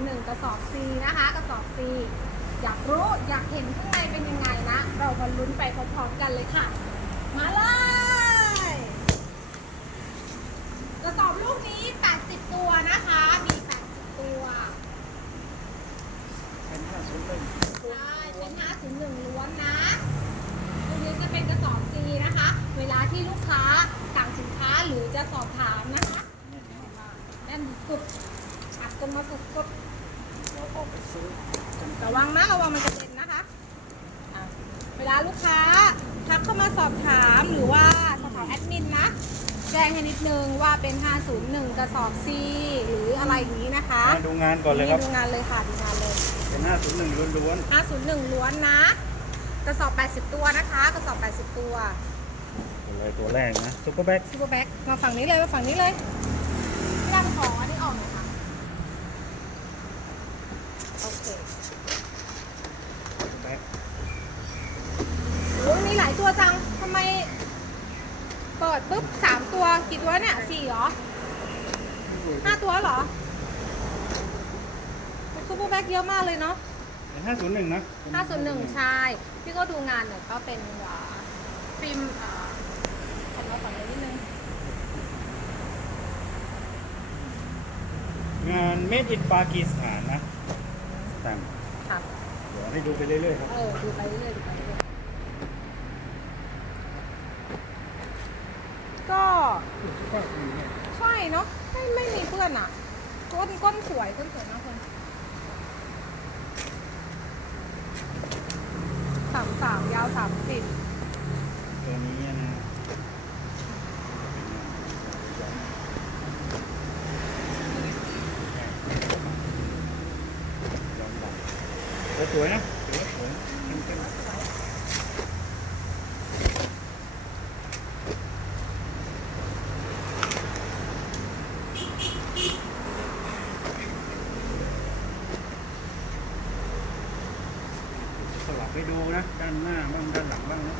501กระสอบ C นะคะ กระสอบ C อยากรู้อยากเห็นข้างในเป็นยังไงนะ เรามาลุ้นไปพร้อมๆกันเลยค่ะ มาเลยกระสอบลูกนี้ 80 ตัวนะคะ มี 80 ตัวเป็นห้าศูนย์หนึ่งใช่เป็น501ล้วนนะตรงนี้จะเป็นกระสอบ C นะคะ เวลาที่ลูกค้าสั่งสินค้าหรือจะสอบถามนะคะแน่นสุดอัดกันมาสุดเรา ออกไปซื้อกันๆระวังนะระวังมันจะเด็นนะคะอะเวลาลูกค้าทักเข้ามาสอบถามหรือว่าสอบถามแอดมินนะ แจ้งให้นิดนึงว่าเป็น 501 กระสอบ C หรืออะไรอย่างนี้นะคะมาดูงานก่อนเลยครับดูงานเลยค่ะดูงานเลย เป็นห้าศูนย์หนึ่งล้วน501 ล้วนนะ กระสอบ 80 ตัวนะคะ กระสอบ 80 ตัวๆตัวเลยตัวแรกนะซุปเปอร์แบ็ก ซูเปอร์แบ็กมาฝั่งนี้เลยมาฝั่งนี้เลยพี่ดำขออันนี้ออกหน่อยค่ะ โอเค แบ็ก โอ้ยมีหลายตัวจังทำไม เปิดปุ๊บสามตัวกี่ตัวเนี่ยสี่เหรอห้าตัวเหรอซู เปอร์แบ็กเยอะมากเลยเนาะเป็นห้าศูนย์หนึ่งนะห้าส่วนหนึ่งใช่ พี่ก็ดูงานหน่อยก็เป็นอ่าฟิล์มอ่าขอมาฝั่งนี้นิดนึง งานเมดอินปากีสถานนะต่างค่ะ เดี๋ยวให้ดูไปเรื่อยๆครับ เออ ดูไปเรื่อยๆดูไปเรื่อยๆก็ใช่เนาะไม่ไม่มีเพื่อนอะ ก้นก้นสวยก้นสวยมากคนสามสามยาวสามสิบ ตัวนี้นะ สวยๆนะสวยๆสวยๆเข้มๆสลับไปดูนะ ด้านหน้าบ้างด้านหลังบ้างนะ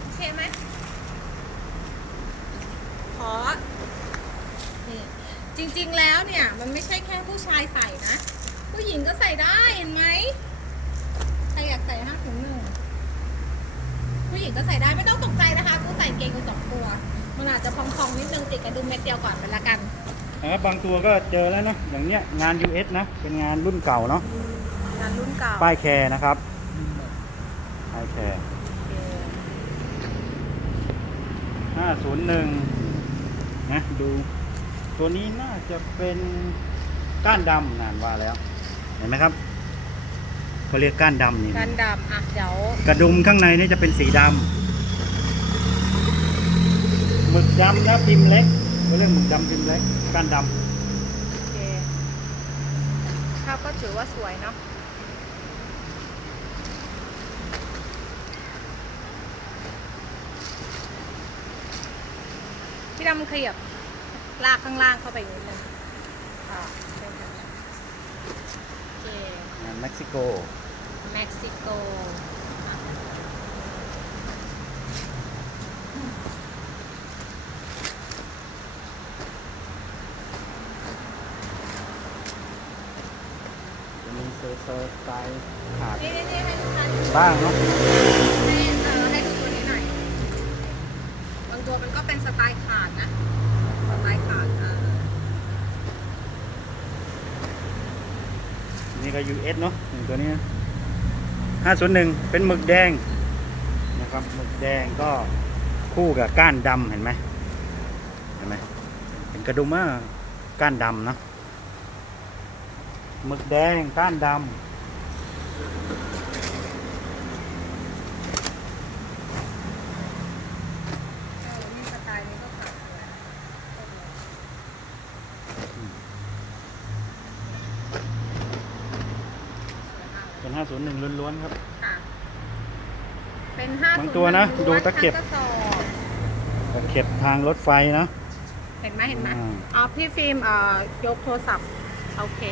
โอเคไหมขอ นี่ จริงๆแล้วเนี่ย มันไม่ใช่แค่ผู้ชายใส่นะ ผู้หญิงก็ใส่ได้เห็นไหมใครอยากใส่ห้าถึงหนึ่งผู้หญิงก็ใส่ได้ไม่ต้องตกใจนะคะกูใส่เกงอยู่สองตัว มันอาจจะพองๆนิดนึงติดกระดุมเม็ดเดียวก่อนไปละกันนะครับบางตัวก็เจอแล้วนะอย่างเนี้ยงาน US นะ เป็นงานรุ่นเก่าเนาะงานรุ่นเก่าป้ายแคร์นะครับป้ายแคร์501นะดู ตัวนี้น่าจะเป็นก้านดำนานว่าแล้ว เห็นไหมครับเขาเรียกก้านดำนี่กันดำอะเดี๋ยวกระดุมข้างในนี่จะเป็นสีดำหมึกดำนะพิมพ์เล็กเขาเรียกหมึกดำพิมพ์เล็กก้านดโอเคภาพก็ถือว่าสวยเนาะพี่ดำขยับ ลากข้างล่างเข้าไปอีกนิดนึงอ่าใช่ค่ะโอเคำงานเม็กซิโก เม็กซิโกจะมีเซอร์เซอร์สไตล์ขาดนี่นี่นี่ให้ลูกค้าดูบ้างเนาะ ให้เออให้ดูตัวนี้หน่อย บางตัวมันก็เป็นสไตล์ขาดนะ สไตล์ขาดอ่า นี่ก็ US เนาะหนึ่งตัวนหนึ่งเป็นหมึกแดงนะครับหมึกแดงก็คู่กับก้านดำเห็นไหมเห็นไหมเป็นกระดุมอะก้านดำเนาะหมึกแดงก้านดำออนี่สไตล์นี้ก็ขาดสวย สวยมากเลยำเป็น501ล้วนๆครับ ค่ะ เป็นห้าบางตัวนะดูตะเข็บกระสอบตะเข็บทางรถไฟนะ เห็นไหมเห็นไหมอ่า อ๋อพี่ฟิล์มเอ่อยกโทรศัพท์โอเค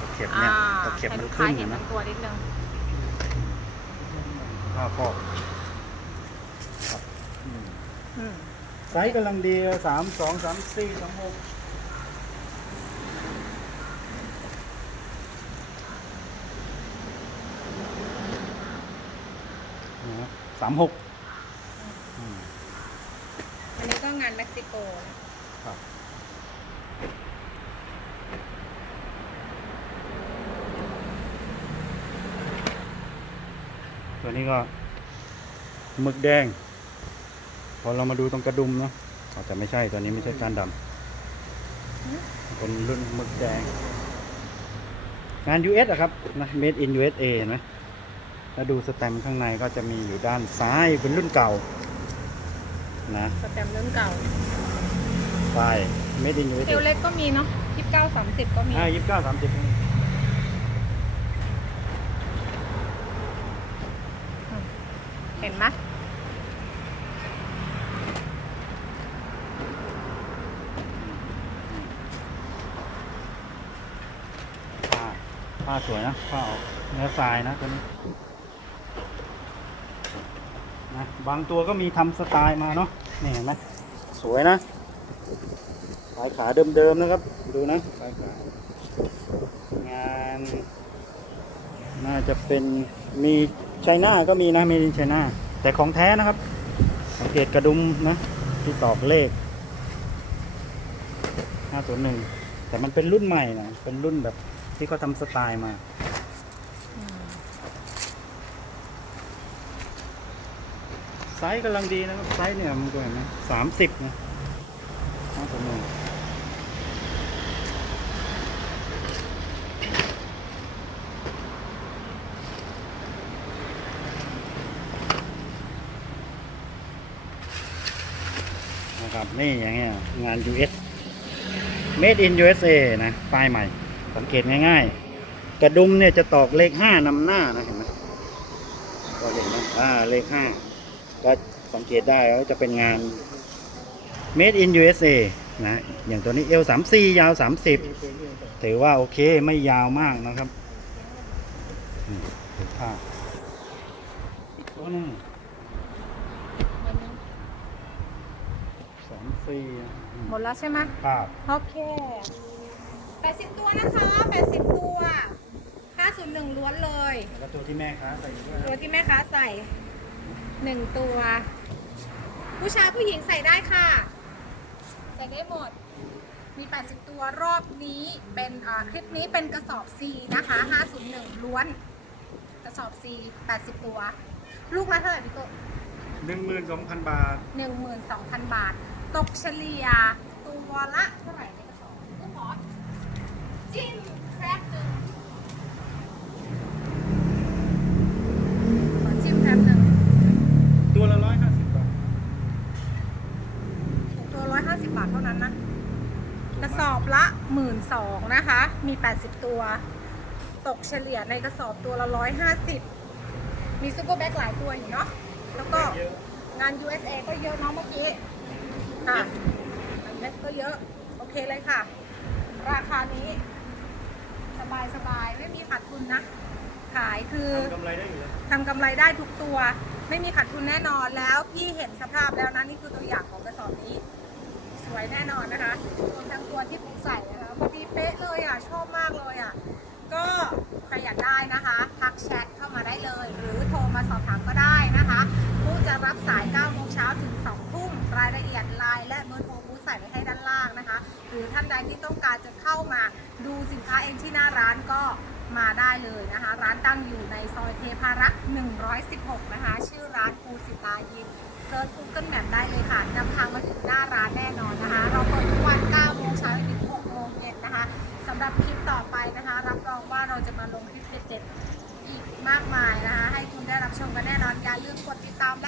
ตะเข็บอ่าเนี่ยตะเข็บให้มันลูกค้าขึ้นเห็เห็นนไหมมันตัวนิดนึงผ้าครอบครับอืมอืมไซส์กำลังดีสามสองสามสี่สามหก สามหกอันนี้ก็งานเม็กซิโกนะครับตัวนี้ก็หมึกแดง พอเรามาดูตรงกระดุมเนาะอาจจะไม่ใช่ตัวนี้ไม่ใช่จานดำเป็นรุ่นหมึกแดง งาน US อะครับนะ made in USA เห็นไหม แล้วดูสแตมป์ข้างในก็จะมีอยู่ด้านซ้ายเป็นรุ่นเก่านะสแตมป์รุ่นเก่าป้าย made in เท USA ลเล็กก็มีเนาะยี่สิบเก้าสามสิบก็มีอ่ายี่สิบเก้าสามสิบเห็นไหมผ้าผ้าสวยนะผ้าออกเนื้อทรายนะตัวนี้นะ บางตัวก็มีทำสไตล์มาเนาะนี่เห็นไหมสวยนะปลายขาเดิมๆนะครับ ดูนะปลายขางานน่าจะเป็นมีไชน่าก็มีนะมีไชน่าแต่ของแท้นะครับ สังเกตกระดุมนะ ที่ตอกเลข501แต่มันเป็นรุ่นใหม่นะเป็นรุ่นแบบที่เขาทำสไตล์มา อืม ไซส์กำลังดีนะครับไซส์เนี่ยมันก็เห็นไหมสามสิบนะห้าสิบหนึ่งนะครับนี่อย่างเงี้ยงาน US Made in USA นะป้ายใหม่ สังเกตง่ายๆ กระดุมเนี่ยจะตอกเลขห้านำหน้านะเห็นไหมก็เห็นนะอ่าเลขห้า ก็สังเกตได้ว่าจะเป็นงาน made in USA นะ อย่างตัวนี้ L 3 4ยาว30ถือว่าโอเคไม่ยาวมากนะครับนี่ดูผ้าอีกตัวหนึงสามสี่อืมหมดแล้วใช่ไหมครับโอเคแปดสิบตัวนะคะแปดสิบตัวห้าศูนย์หนึ่งล้วนเลย แล้วตัวที่แม่ค้าใส่อยู่ด้วยตัวที่แม่ค้าใส่ หนึ่งตัว ผู้ชายผู้หญิงใส่ได้ค่ะ ใส่ได้หมด มี 80 ตัวรอบนี้เป็นอ่าคลิปนี้เป็นกระสอบ C นะคะ 501 ล้วน กระสอบ C 80 ตัว ลูกละเท่าไหร่พี่โกหนึ่งหมื่นสองพันบาท12,000 บาท ตกเฉลี่ยตัวละเท่าไหร่ในกระสอบก็ขอจิ้ม 50 บาทเท่านั้นนะกระสอบละหมื่นสองนะคะ มี 80 ตัว ตกเฉลี่ยในกระสอบตัวละ 150 มีซูเปอร์แบ็กหลายตัวอยู่เนาะแล้วก็งาน USA ก็เยอะเนาะเมื่อกี้ค่ะเม็ดก็เยอะ โอเคเลยค่ะ ราคานี้ สบายสบายไม่มีขาดทุนนะ ขายคือทำกำไรได้อยู่แล้วทำกำไรได้ทุกตัว ไม่มีขาดทุนแน่นอนแล้วพี่เห็นสภาพแล้วนะ นี่คือตัวอย่างของกระสอบนี้ สวยแน่นอนนะคะรวมทั้งตัวที่ผมใส่นะคะพอดีเป๊ะเลยอะชอบมากเลยอะก็ใครอยากได้นะคะทักแชทเข้ามาได้เลย หรือโทรมาสอบถามก็ได้นะคะผู้จะรับสาย9โมงเช้าถึง2ทุ่มรายละเอียดไลน์และเบอร์โทรผู้ใส่ไว้ให้ด้านล่างนะคะ หรือท่านใดที่ต้องการจะเข้ามาดูสินค้าเองที่หน้าร้านก็มาได้เลยนะคะ ร้านตั้งอยู่ในซอยเทพารักษ์116 นะคะ ชื่อร้านภูสิตายินเซิร์ช Google Map ได้เลยค่ะนำทางมาถึงหน้าร้านแน่นอนำหรับคลิปต่อไปนะคะ รับรองว่าเราจะมาลงคลิปเด็ดๆอีกมากมายนะคะ ให้คุณได้รับชมกันแน่นอนอย่าลืมกดติดตามและ